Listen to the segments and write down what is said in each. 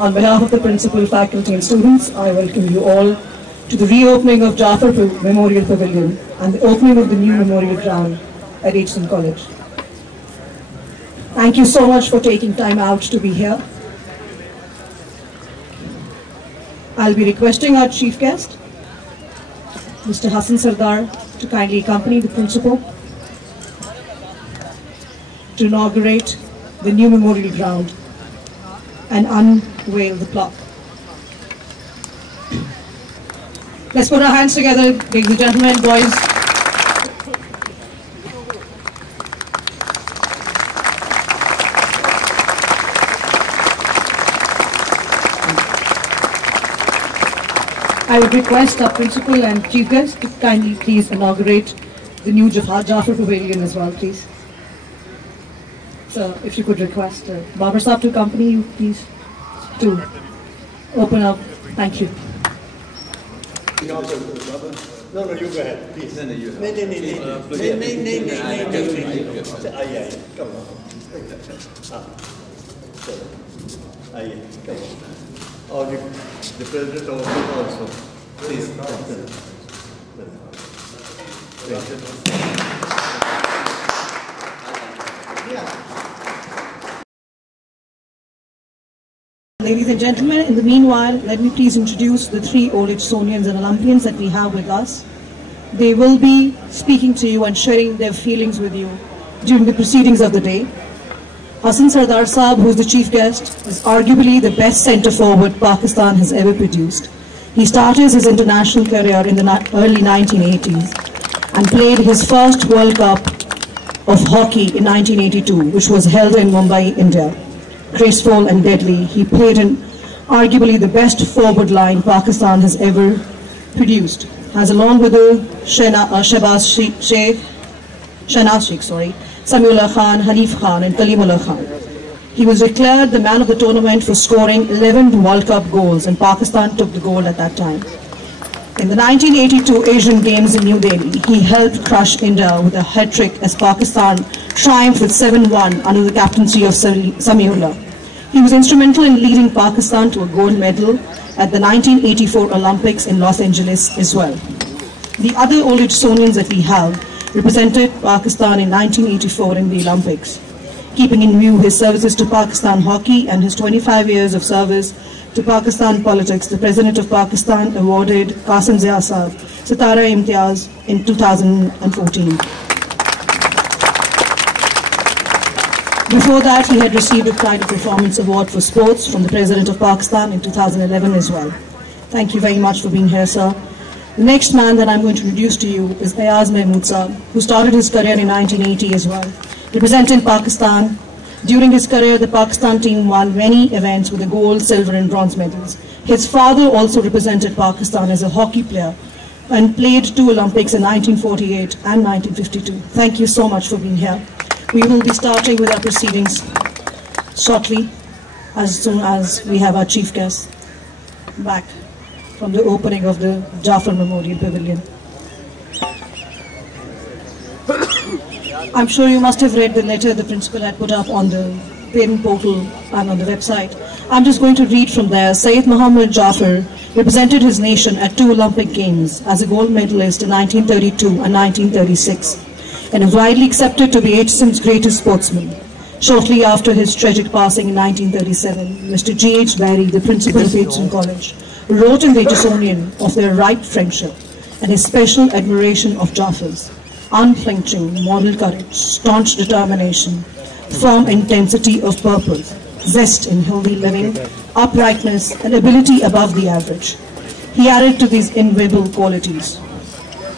On behalf of the principal, faculty and students, I welcome you all to the reopening of Jafar Memorial Pavilion and the opening of the new memorial ground at H.C. College. Thank you so much for taking time out to be here. I'll be requesting our chief guest, Mr. Hassan Sardar, to kindly accompany the principal to inaugurate the new memorial ground and unveil the plaque. Let's put our hands together, ladies and gentlemen, boys. I would request our principal and chief guest to kindly please inaugurate the new Jafar Pavilion as well, please. So, if you could request Babar Saab to accompany you, please, to open up. Thank you. No, you go ahead, please. No, you have. Come on. Oh, the president also. Please. Ladies and gentlemen, in the meanwhile, let me please introduce the three old Sonians and Olympians that we have with us. They will be speaking to you and sharing their feelings with you during the proceedings of the day. Hassan Sardar Saab, who is the chief guest, is arguably the best centre forward Pakistan has ever produced. He started his international career in the early 1980s and played his first World Cup of hockey in 1982, which was held in Mumbai, India. Graceful and deadly, he played in arguably the best forward line Pakistan has ever produced. As along with the Shehbaz Sheikh, Samiullah Khan, Hanif Khan and Kalimullah Khan. He was declared the man of the tournament for scoring 11 World Cup goals, and Pakistan took the gold at that time. In the 1982 Asian Games in New Delhi, he helped crush India with a hat-trick as Pakistan triumphed with 7-1 under the captaincy of Samiullah. He was instrumental in leading Pakistan to a gold medal at the 1984 Olympics in Los Angeles as well. The other old Sonians that we have represented Pakistan in 1984 in the Olympics. Keeping in view his services to Pakistan hockey and his 25 years of service to Pakistan politics, the President of Pakistan awarded Qasim Zia Saab Sitara Imtiaz in 2014. Before that, he had received a Pride of Performance Award for Sports from the President of Pakistan in 2011 as well. Thank you very much for being here, sir. The next man that I'm going to introduce to you is Ayaz Mahmood Saab, who started his career in 1980 as well, representing Pakistan. During his career, the Pakistan team won many events with the gold, silver and bronze medals. His father also represented Pakistan as a hockey player and played 2 Olympics in 1948 and 1952. Thank you so much for being here. We will be starting with our proceedings shortly, as soon as we have our chief guest back from the opening of the Jafar Memorial Pavilion. I'm sure you must have read the letter the principal had put up on the parent portal and on the website. I'm just going to read from there. Sayyid Muhammad Jafar represented his nation at 2 Olympic Games as a gold medalist in 1932 and 1936, and is widely accepted to be HSM's greatest sportsman. Shortly after his tragic passing in 1937, Mr. G.H. Barry, the principal of HSM College, wrote in the Jeffersonian of their ripe friendship and his special admiration of Jafar's unflinching moral courage, staunch determination, firm intensity of purpose, zest in healthy living, uprightness, and ability above the average. He added to these invaluable qualities.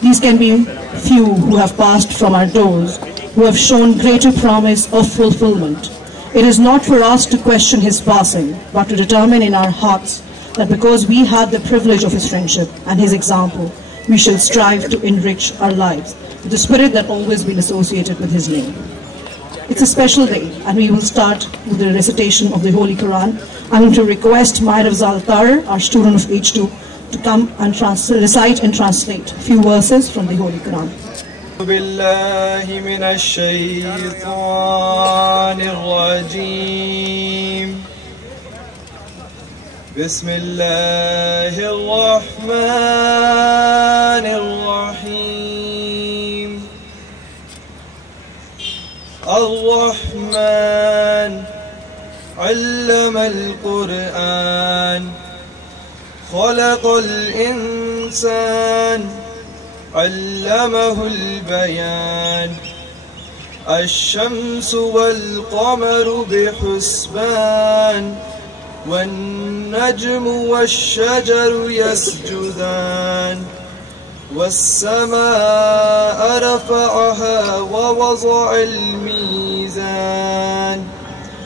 These can be few who have passed from our doors, who have shown greater promise of fulfillment. It is not for us to question his passing, but to determine in our hearts that because we had the privilege of his friendship and his example, we shall strive to enrich our lives with the spirit that always been associated with his name. It's a special day, and we will start with the recitation of the Holy Quran. I'm going to request Myra Zaltar, our student of H2, to come and recite and translate a few verses from the Holy Quran. بالله من الشيطان الرجيم بسم الله الرحمن الرحيم الرحمن علم القرآن خلق الإنسان علمه البيان الشمس والقمر بحسبان والنجم والشجر يسجدان والسماء رفعها ووضع الميزان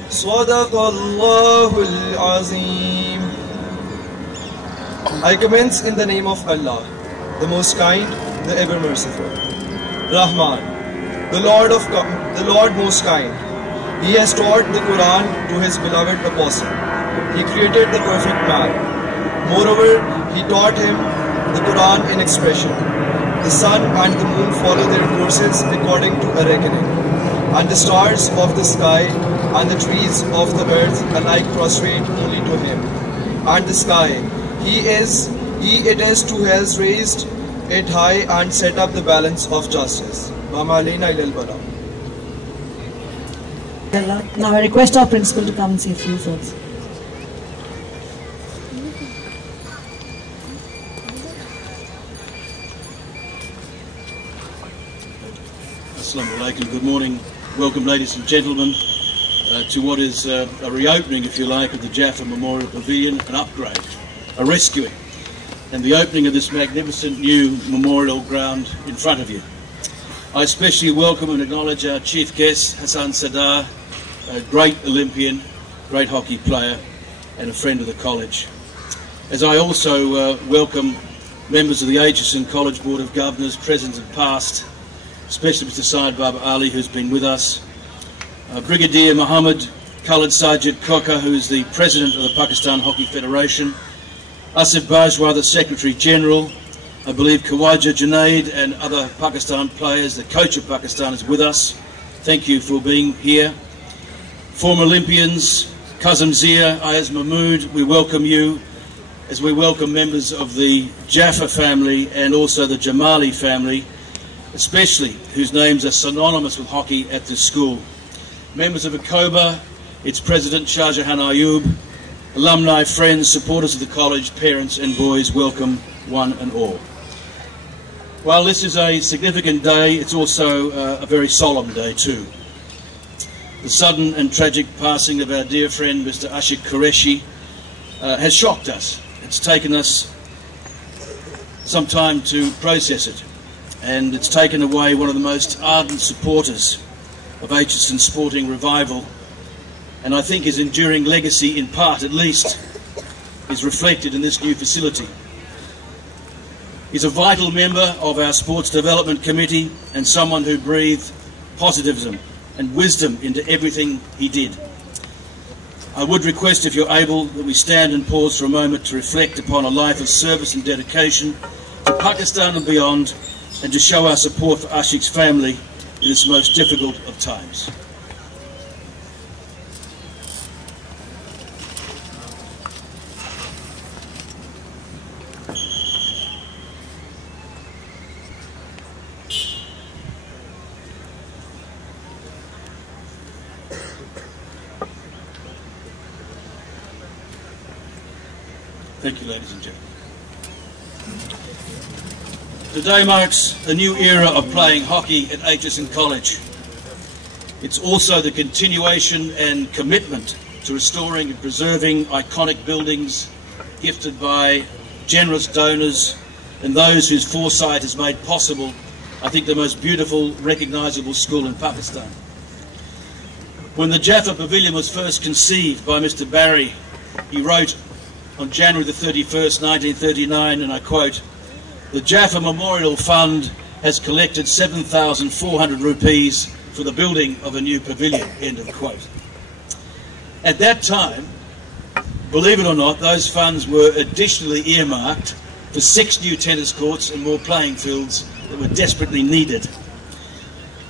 صدق الله العظيم. I commence in the name of Allah, the most kind, the ever merciful. Rahman, the Lord most kind. He has taught the Quran to his beloved apostle. He created the perfect man. Moreover, he taught him the Quran in expression. The sun and the moon follow their courses according to a reckoning, and the stars of the sky and the trees of the earth alike prostrate only to him. And the sky, he it is who has raised it high and set up the balance of justice. Now I request our principal to come and say a few words. Assalamu alaikum. Good morning. Welcome, ladies and gentlemen, to what is a reopening, if you like, of the Jaffa Memorial Pavilion, an upgrade, a rescuing, and the opening of this magnificent new memorial ground in front of you. I especially welcome and acknowledge our chief guest, Hassan Sadar, a great Olympian, great hockey player, and a friend of the college. As I also welcome members of the Aitchison College Board of Governors, present and past, especially Mr. Syed Baba Ali, who's been with us, Brigadier Muhammad Khalid Sajid Koka, who is the President of the Pakistan Hockey Federation, Asif Bajwa, the Secretary General, I believe Khawaja Junaid and other Pakistan players. The coach of Pakistan is with us. Thank you for being here. Former Olympians, Kazim Zia, Ayaz Mahmood, we welcome you, as we welcome members of the Jaffa family and also the Jamali family, especially whose names are synonymous with hockey at this school. Members of ACOBA, its President Shah Jahan Ayub, alumni, friends, supporters of the college, parents and boys, welcome one and all. While this is a significant day, it's also a very solemn day too. The sudden and tragic passing of our dear friend Mr. Ashik Qureshi has shocked us. It's taken us some time to process it, and it's taken away one of the most ardent supporters of Aitchison sporting revival, and I think his enduring legacy, in part at least, is reflected in this new facility. He's a vital member of our Sports Development Committee and someone who breathed positivism and wisdom into everything he did. I would request, if you're able, that we stand and pause for a moment to reflect upon a life of service and dedication to Pakistan and beyond, and to show our support for Ashik's family in this most difficult of times. Thank you, ladies and gentlemen. Today marks a new era of playing hockey at Aitchison College. It's also the continuation and commitment to restoring and preserving iconic buildings gifted by generous donors and those whose foresight has made possible, I think, the most beautiful, recognisable school in Pakistan. When the Jaffa Pavilion was first conceived by Mr. Barry, he wrote on January the 31st, 1939, and I quote, "The Jaffa Memorial Fund has collected 7,400 rupees for the building of a new pavilion," end of quote. At that time, believe it or not, those funds were additionally earmarked for 6 new tennis courts and more playing fields that were desperately needed.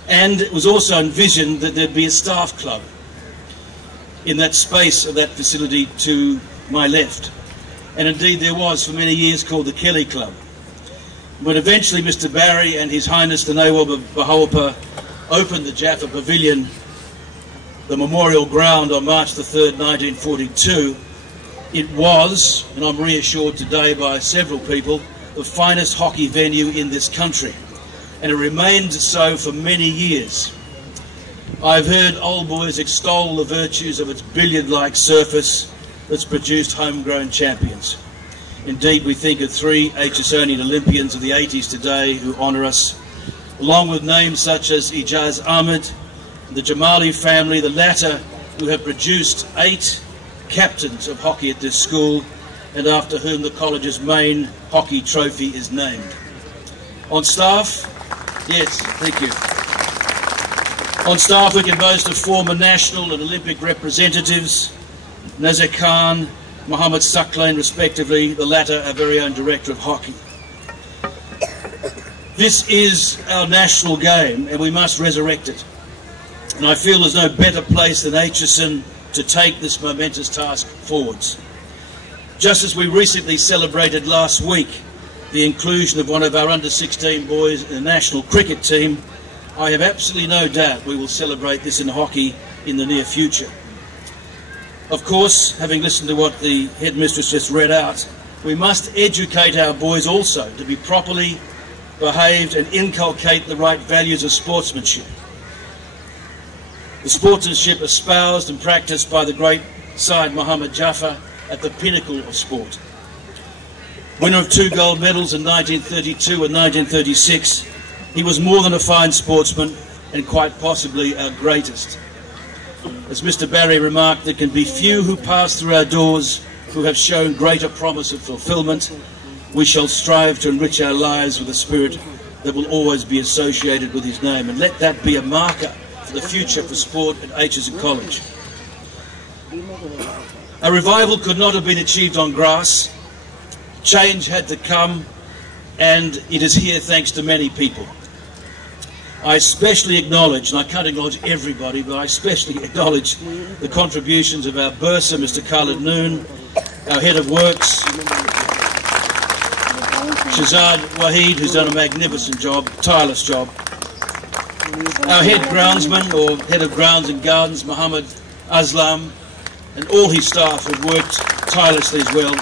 And it was also envisioned that there'd be a staff club in that space of that facility to my left. And indeed there was for many years, called the Kelly Club. When eventually Mr. Barry and His Highness the Nawab of Bahawalpur opened the Jaffa Pavilion, the memorial ground, on March the 3rd, 1942, it was, and I'm reassured today by several people, the finest hockey venue in this country. And it remained so for many years. I've heard old boys extol the virtues of its billiard-like surface that's produced homegrown champions. Indeed, we think of 3 Aitchisonian Olympians of the 80s today who honour us, along with names such as Ijaz Ahmed, the Jamali family, the latter who have produced 8 captains of hockey at this school, and after whom the college's main hockey trophy is named. On staff, yes, thank you. On staff we can boast of former national and Olympic representatives, Nazir Khan, Mohammed Saklain respectively, the latter our very own director of hockey. This is our national game and we must resurrect it. And I feel there's no better place than Aitchison to take this momentous task forwards. Just as we recently celebrated last week the inclusion of one of our under-16 boys in the national cricket team, I have absolutely no doubt we will celebrate this in hockey in the near future. Of course, having listened to what the headmistress just read out, we must educate our boys also to be properly behaved and inculcate the right values of sportsmanship. The sportsmanship espoused and practiced by the great Syed Muhammad Jaffa at the pinnacle of sport. Winner of 2 gold medals in 1932 and 1936, he was more than a fine sportsman and quite possibly our greatest. As Mr. Barry remarked, there can be few who pass through our doors who have shown greater promise of fulfilment. We shall strive to enrich our lives with a spirit that will always be associated with his name, and let that be a marker for the future for sport at Aitchison College. A revival could not have been achieved on grass. Change had to come, and it is here thanks to many people. I especially acknowledge, and I can't acknowledge everybody, but I especially acknowledge the contributions of our bursar, Mr. Khalid Noon, our head of works, Shazad Waheed, who's done a magnificent job, tireless job, our head groundsman, or head of grounds and gardens, Muhammad Aslam, and all his staff have worked tirelessly as well.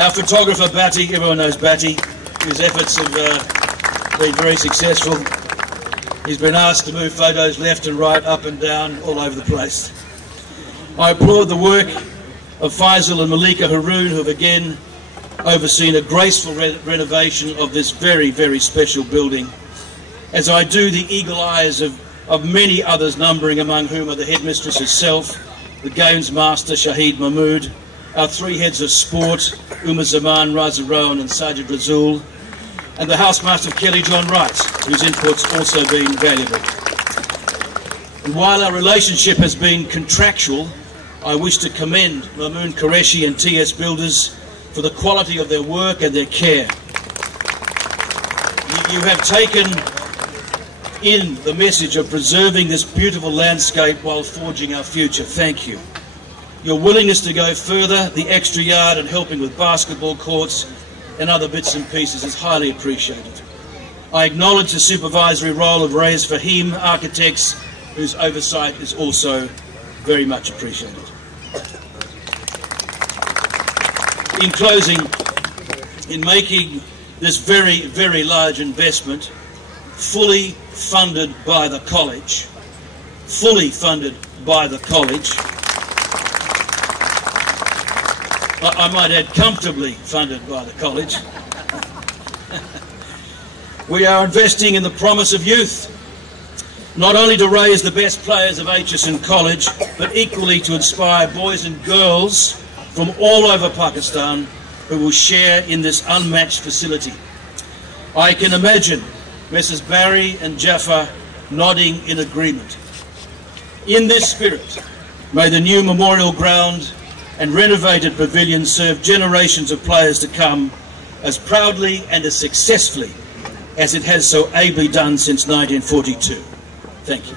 Our photographer, Batty, everyone knows Batty, whose efforts have been very successful. He's been asked to move photos left and right, up and down, all over the place. I applaud the work of Faisal and Malika Haroon, who have again overseen a graceful renovation of this very, very special building, as I do the eagle eyes of many others, numbering among whom are the headmistress herself, the games master Shahid Mahmood, our three heads of sport, Umar Zaman, Raza Rowan and Sajid Razul, and the housemaster Kelly John Wright, whose input's also been valuable. And while our relationship has been contractual, I wish to commend Mamoon Qureshi and TS Builders for the quality of their work and their care. You have taken in the message of preserving this beautiful landscape while forging our future. Thank you. Your willingness to go further, the extra yard and helping with basketball courts and other bits and pieces is highly appreciated. I acknowledge the supervisory role of Reyes Fahim Architects, whose oversight is also very much appreciated. In closing, in making this very, very large investment, fully funded by the college, I might add comfortably funded by the college, we are investing in the promise of youth, not only to raise the best players of Aitchison College, but equally to inspire boys and girls from all over Pakistan who will share in this unmatched facility. I can imagine Messrs. Barry and Jaffa nodding in agreement. In this spirit, may the new memorial ground and renovated pavilion serve generations of players to come as proudly and as successfully as it has so ably done since 1942. Thank you.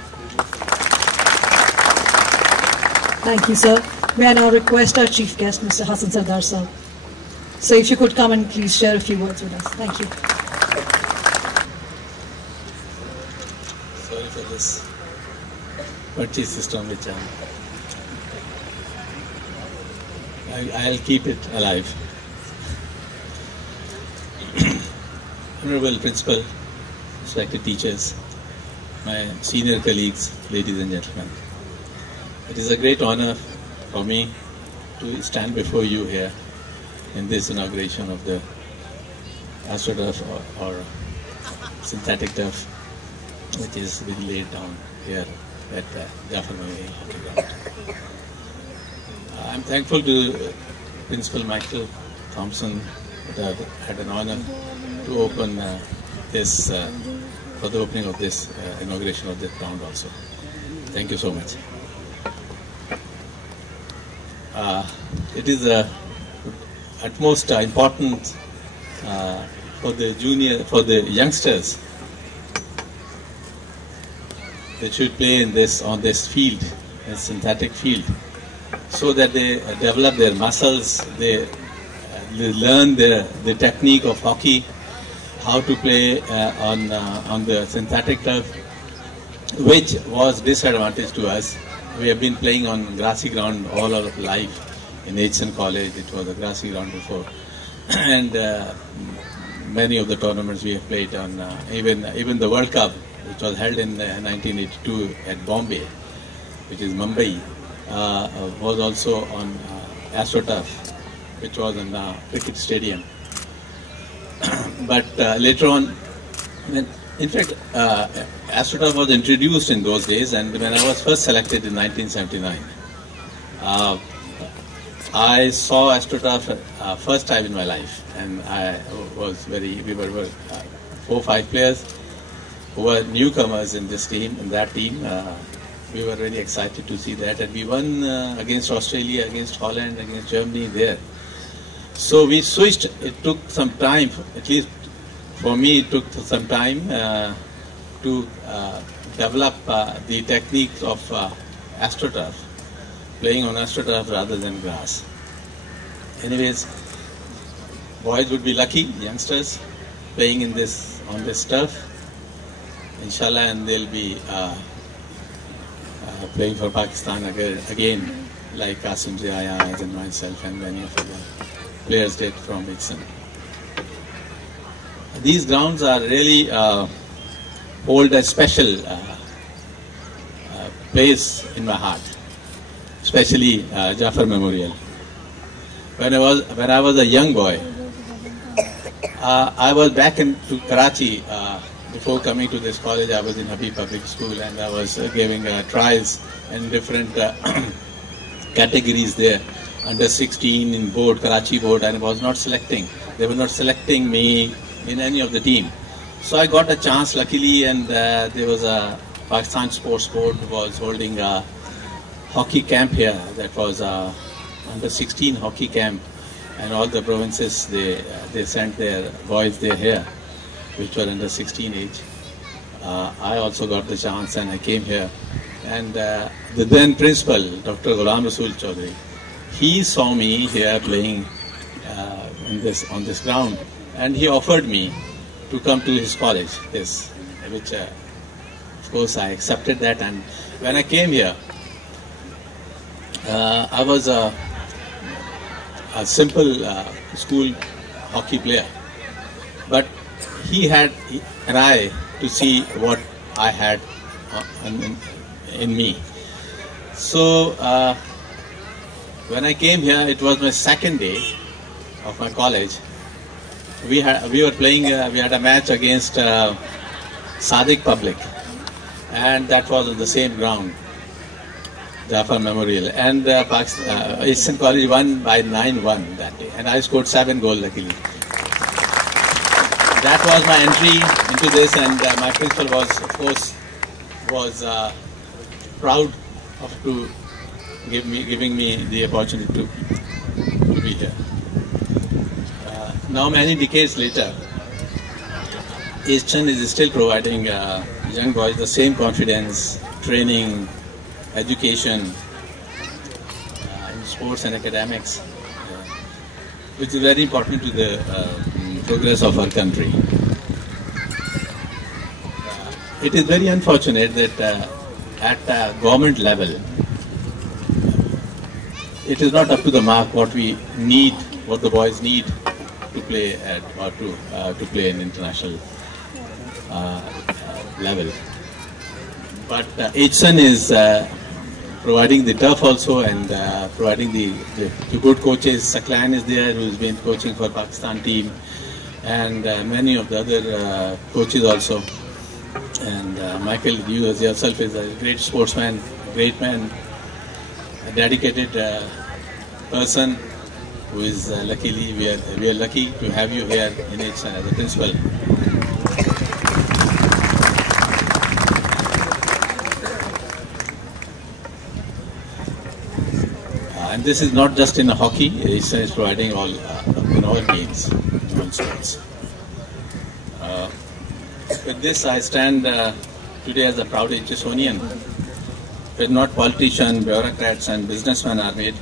Thank you, sir. May I now request our chief guest, Mr. Hassan Sardar sir. So if you could come and please share a few words with us. Thank you. Sorry for this party system which I'll keep it alive. Honorable Principal, respected teachers, my senior colleagues, ladies and gentlemen. It is a great honor for me to stand before you here in this inauguration of the AstroTurf or synthetic turf, which is being laid down here at Jaffa Memorial Hockey Ground. I'm thankful to Principal Michael Thompson that had an honor to open this, for the opening of this inauguration of this ground also. Thank you so much. It is utmost important for the youngsters. They should play in on this field, a synthetic field, so that they develop their muscles, they learn the technique of hockey, how to play on the synthetic turf, which was disadvantage to us. We have been playing on grassy ground all our life. In Aitchison College, it was a grassy ground before, and many of the tournaments we have played on, even the World Cup, which was held in 1982 at Bombay, which is Mumbai, was also on AstroTurf, which was in cricket stadium. But later on, in fact, AstroTurf was introduced in those days, and when I was first selected in 1979, I saw AstroTurf first time in my life, and we were 4 or 5 players who were newcomers in this team, in that team. We were really excited to see that, and we won against Australia, against Holland, against Germany there. So we switched. It took some time, at least for me, it took some time to develop the techniques of AstroTurf, playing on AstroTurf rather than grass. Anyways, boys would be lucky, youngsters, playing on this turf, inshallah, and they'll be playing for Pakistan again, like Qasim Ziayaz and myself and many of the players did from Aitchison. these grounds are really hold a special place in my heart, especially Jafar Memorial. When I was a young boy, I was back to Karachi. Before coming to this college, I was in Habib Public School, and I was giving trials in different categories there. Under 16 in board, Karachi board, and I was not selecting. They were not selecting me in any of the team. So I got a chance, luckily, and there was a Pakistan Sports Board was holding a hockey camp here. That was under 16 hockey camp, and all the provinces they sent their boys there here, which were under 16 age. I also got the chance, and I came here. And the then principal, Dr. Ghulam Rasool Chaudhary, he saw me here playing on this ground, and he offered me to come to his college, which of course I accepted that. And when I came here, I was a simple school hockey player, but he had an eye to see what I had in me. So when I came here, it was my second day of my college. We were playing. We had a match against Sadiq Public, and that was on the same ground, Jafar Memorial. And Eastern College won by 9-1 that day, and I scored 7 goals luckily. That was my entry into this, and my principal was, of course, proud of giving me the opportunity to be here. Now, many decades later, Eastern is still providing young boys the same confidence, training, education in sports and academics, which is very important to the progress of our country. It is very unfortunate that at government level, it is not up to the mark what we need, what the boys need to play at or to play in international level. But HSUN is providing the turf also, and providing the good coaches. Saklan is there, who's been coaching for Pakistan team, and many of the other coaches also. And Michael, you as yourself is a great sportsman, great man, a dedicated person who is luckily, we are lucky to have you here in HSUN as a principal. And this is not just in hockey, HSUN is providing in all games, in all sports. With this, I stand today as a proud HSUnian, where not politicians, bureaucrats and businessmen are made,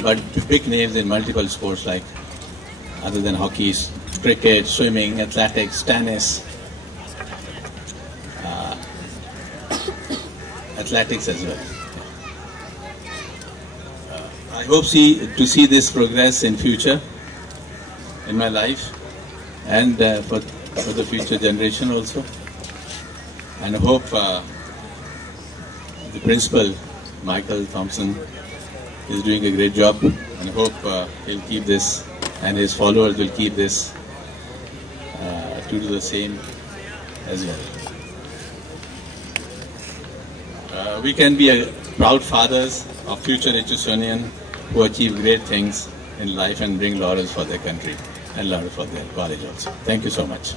but big names in multiple sports like, other than hockey, cricket, swimming, athletics, tennis, athletics as well. I hope to see this progress in future, in my life, and for the future generation also. And I hope the principal, Michael Thompson, is doing a great job, and I hope he'll keep this, and his followers will keep this to do the same as well. We can be proud fathers of future HSUnian who achieve great things in life and bring laurels for their country and laurels for their college also. Thank you so much.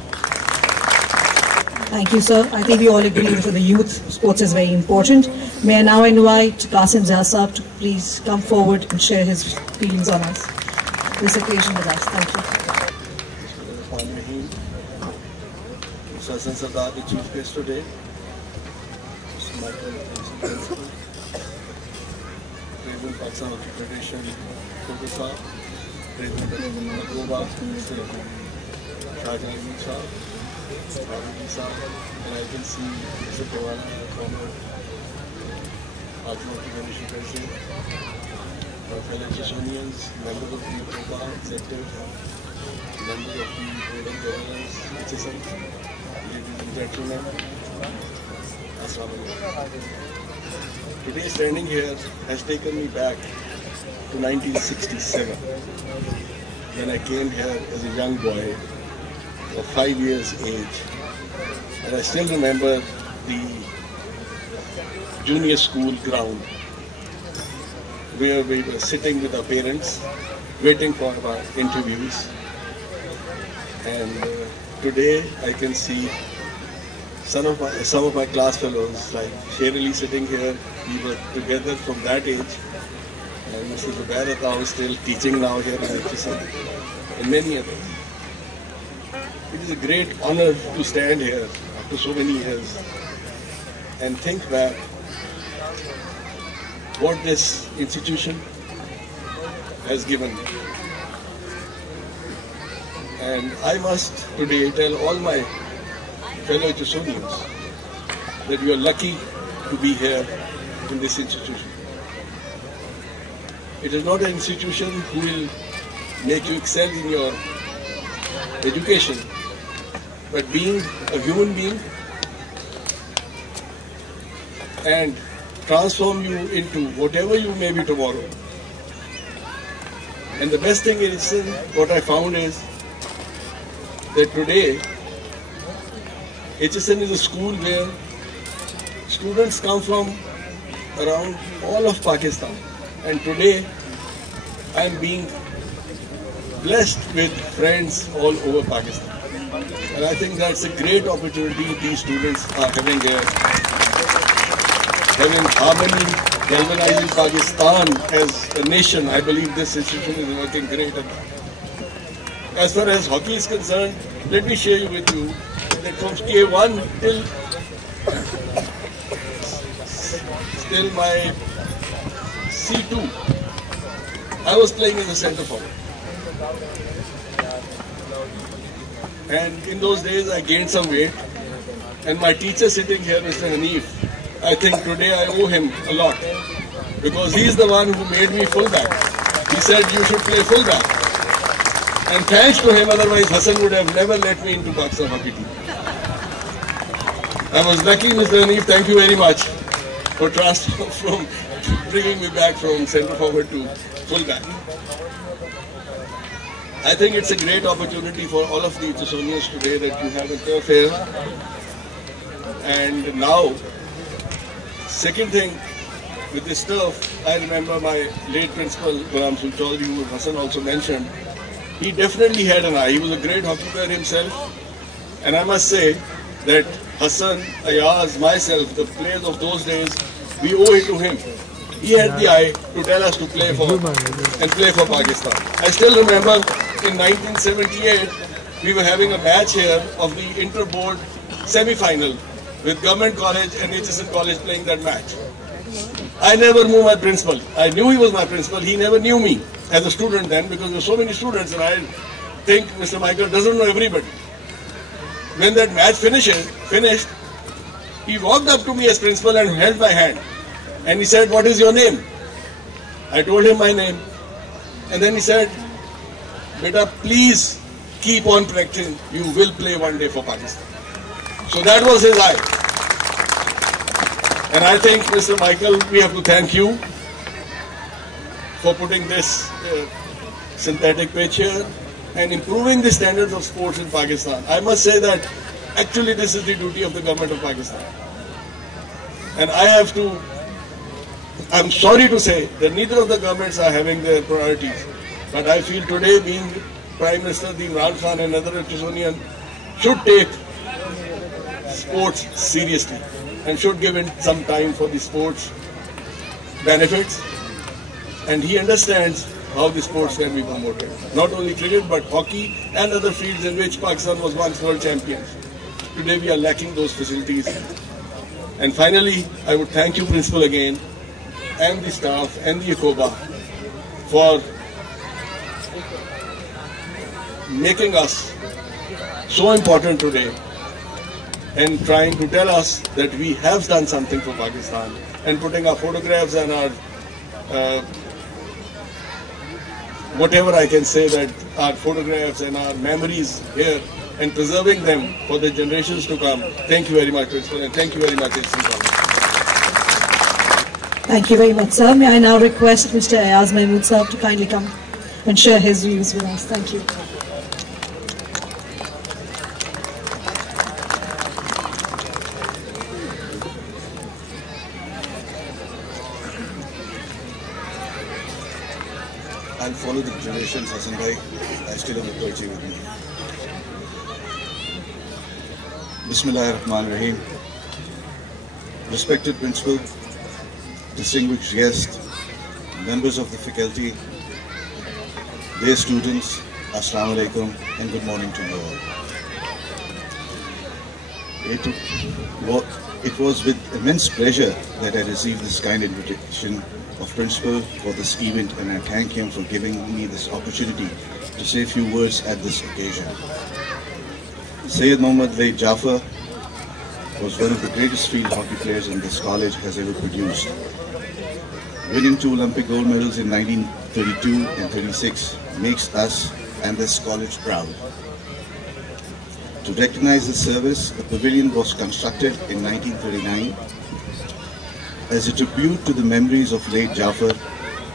Thank you, sir. I think we all agree that for the youth, sports is very important. May I now invite Qasim Zasab to please come forward and share his feelings on us, this occasion with us. Thank you. Mr. Hassan Sardar, the chief guest today. Mr. Michael Thompson, principal. President Pakistan Hockey Federation, Kogo Saab. President of Agoba, Mr. Shahjahan Saab. And I can see Mr. Pawana, former Pakistan Hockey Federation president, our fellow HSUnians, members of the Agoba executive, members of the board of governors, HSM, ladies and gentlemen, Assalamu alaikum. Today standing here has taken me back to 1967 when I came here as a young boy of 5 years age, and I still remember the junior school ground where we were sitting with our parents waiting for our interviews. And today I can see some of my class fellows like Sherili sitting here. We were together from that age, and Mr. Zubair Atta is still teaching now here in HSM, and many others. It is a great honor to stand here after so many years and think back what this institution has given me. And I must today tell all my fellow HSonians that you are lucky to be here in this institution. It is not an institution who will make you excel in your education, but being a human being and transform you into whatever you may be tomorrow. And the best thing is, what I found is that today HSN is a school where students come from around all of Pakistan, and today I am being blessed with friends all over Pakistan, and I think that's a great opportunity these students are having here, having harmony, galvanizing Pakistan as a nation. I believe this institution is working great at that. As far as hockey is concerned, let me share with you that from K1 till my C2, I was playing as a centre forward. And in those days I gained some weight, and my teacher sitting here, Mr. Hanif, I think today I owe him a lot, because he is the one who made me fullback. He said you should play fullback. And thanks to him, otherwise Hassan would have never let me into Pakistan hockey team. I was lucky, Mr. Hanif, thank you very much for from bringing me back from centre forward to fullback. I think it's a great opportunity for all of the HSonians today that you have a turf here. And now, second thing, with this turf, I remember my late principal, Ghulam Sul Chaudhary, who Hassan also mentioned. He definitely had an eye. He was a great hockey player himself. And I must say that Hassan, Ayaz, myself, the players of those days, we owe it to him. He had the eye to tell us to play for and play for Pakistan. I still remember in 1978, we were having a match here of the inter-board semi-final with Government College and HSN College playing that match. I never knew my principal. I knew he was my principal. He never knew me as a student then, because there were so many students, and I think Mr. Michael doesn't know everybody. When that match finished, he walked up to me as principal and held my hand. And he said, "What is your name?" I told him my name. And then he said, "Beta, please keep on practicing. You will play one day for Pakistan." So that was his eye. And I think, Mr. Michael, we have to thank you for putting this synthetic pitch here and improving the standards of sports in Pakistan. I must say that actually this is the duty of the government of Pakistan. And I'm sorry to say that neither of the governments are having their priorities. But I feel today, being Prime Minister Imran Khan and other HSonians should take sports seriously and should give it some time for the sports benefits. And he understands how the sports can be promoted. Not only cricket, but hockey and other fields in which Pakistan was once world champions. Today we are lacking those facilities. And finally, I would thank you, Principal, again, and the staff and the ECOBA for making us so important today and trying to tell us that we have done something for Pakistan, and putting our photographs and our whatever I can say, that our photographs and our memories here and preserving them for the generations to come. Thank you very much, Principal, and thank you very much, Principal. Thank you very much, sir. May I now request Mr. Ayaz Mahmood sir to kindly come and share his views with us. Thank you. I'll follow the generations, Hassan bhai. I still have a poetry with me. Bismillahirrahmanirrahim. Respected Principal, distinguished guests, members of the faculty, dear students, Assalamu alaikum and good morning to you all. It was with immense pleasure that I received this kind invitation of Principal for this event, and I thank him for giving me this opportunity to say a few words at this occasion. Sayyid Muhammad Laith Jafar was one of the greatest field hockey players in this college has ever produced. Winning 2 Olympic gold medals in 1932 and 36 makes us and this college proud. To recognize the service, the pavilion was constructed in 1939 as a tribute to the memories of late Jafar,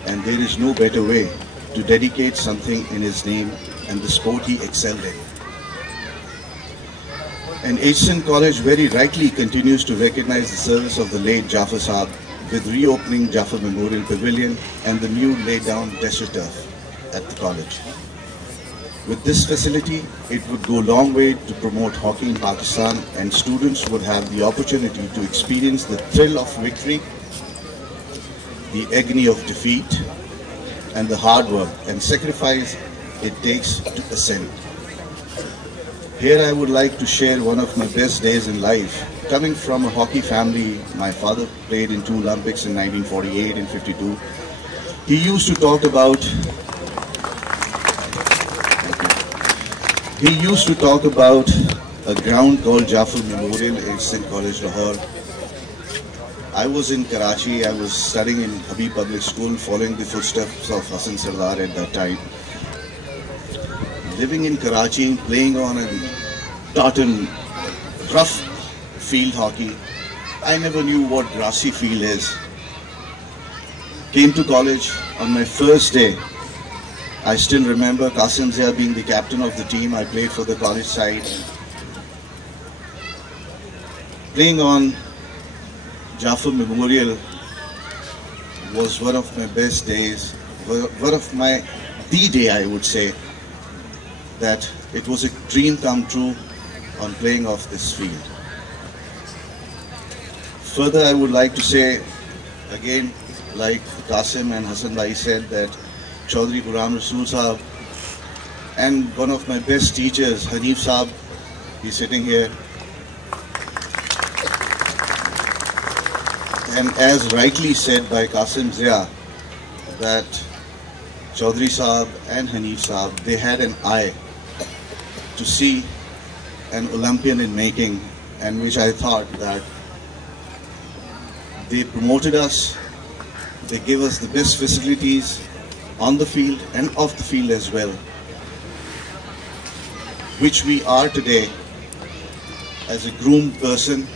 and there is no better way to dedicate something in his name and the sport he excelled in. And H.S.N. College very rightly continues to recognize the service of the late Jafar Saab with reopening Jafar Memorial Pavilion and the new laid down desert turf at the college. With this facility, it would go a long way to promote hockey in Pakistan, and students would have the opportunity to experience the thrill of victory, the agony of defeat, and the hard work and sacrifice it takes to ascend. Here I would like to share one of my best days in life. Coming from a hockey family, my father played in 2 Olympics in 1948 and 52. He used to talk about a ground called Jafar Memorial in H.S.N. College, Lahore. I was in Karachi. I was studying in Habib Public School, following the footsteps of Hassan Sardar at that time. Living in Karachi, playing on a tartan, rough field hockey. I never knew what grassy field is. Came to college on my first day. I still remember Qasim Zia being the captain of the team. I played for the college side. Playing on Jafar Memorial was one of my best days. The day I would say that it was a dream come true on playing off this field. Further, I would like to say again, like Qasim and Hassan Bhai said, that Chaudhry Ghulam Rasool Sahab and one of my best teachers, Hanif Sahab, he's sitting here. And as rightly said by Qasim Zia, that Chaudhry Sahab and Hanif Sahab, they had an eye to see an Olympian in making, and which I thought that they promoted us, they gave us the best facilities on the field and off the field as well, which we are today as a groomed person,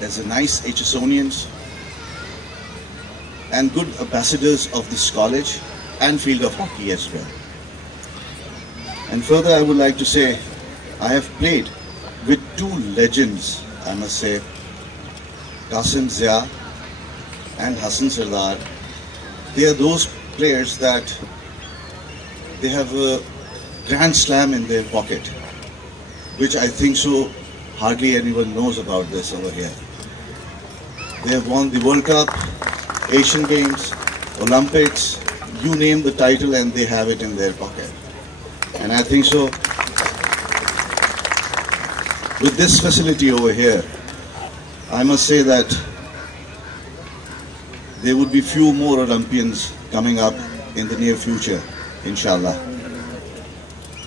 as a nice HSonians and good ambassadors of this college and field of hockey as well. And further, I would like to say, I have played with 2 legends, I must say, Qasim Zia and Hassan Sardar. They are those players that they have a Grand Slam in their pocket, which I think so hardly anyone knows about this over here. They have won the World Cup, Asian Games, Olympics, you name the title and they have it in their pocket. And I think so, with this facility over here, I must say that there would be few more Olympians coming up in the near future, inshallah.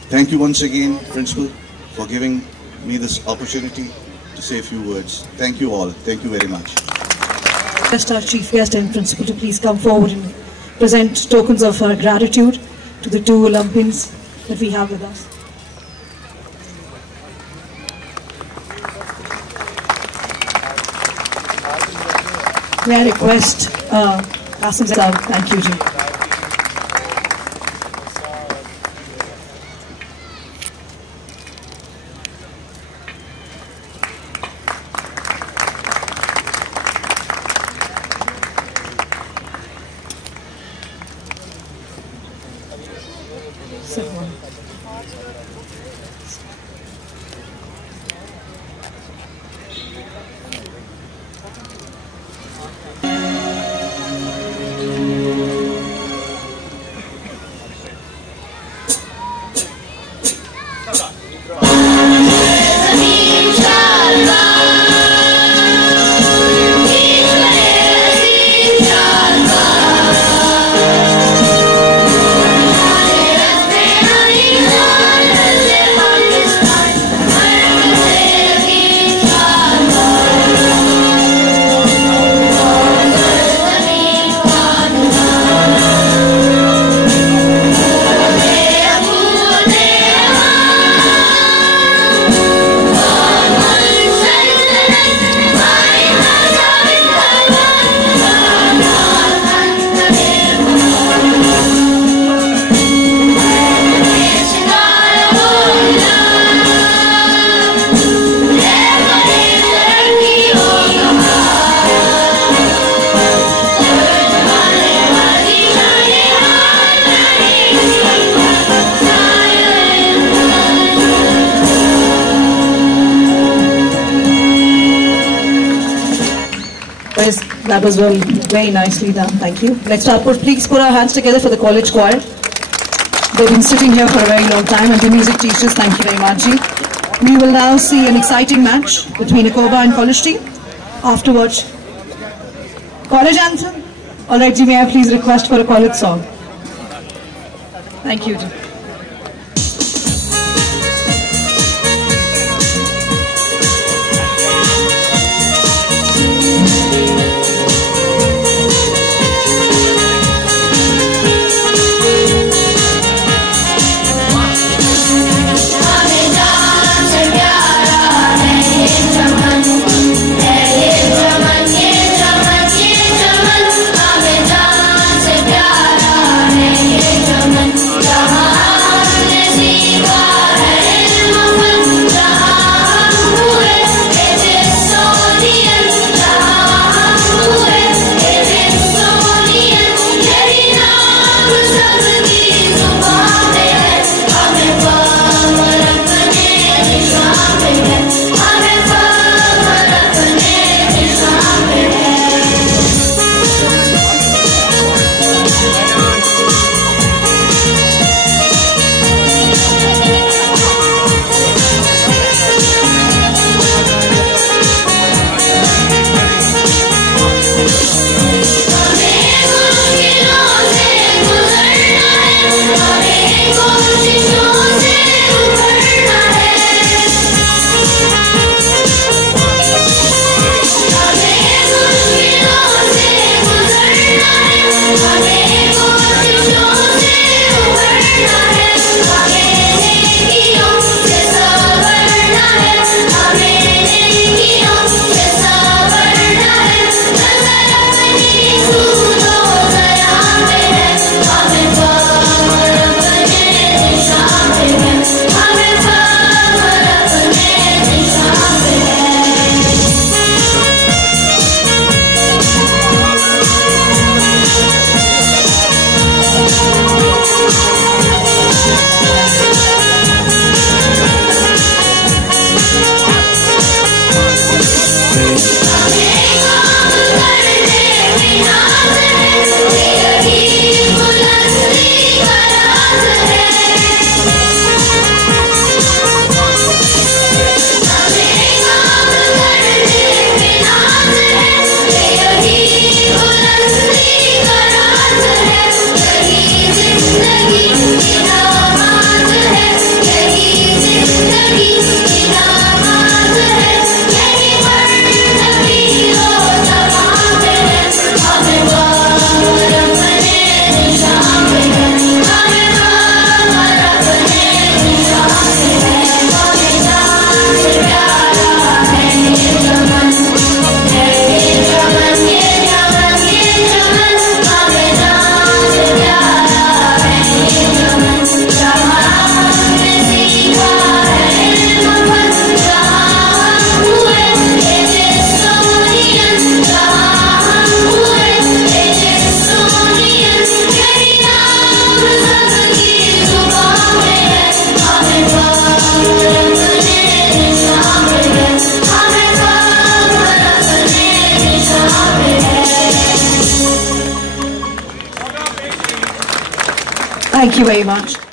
Thank you once again, Principal, for giving me this opportunity to say a few words. Thank you all. Thank you very much. Request our Chief Guest and Principal to please come forward and present tokens of our gratitude. to the two Olympians that we have with us. May I request Qasim sir, thank you ji. That was very nicely done. Thank you. Let's please put our hands together for the college choir. They've been sitting here for a very long time, and the music teachers, thank you very much. We will now see an exciting match between Ecoba and college team. Afterwards, college anthem. All right, ji, may I please request for a college song? Thank you, ji. Jama Thank you very much.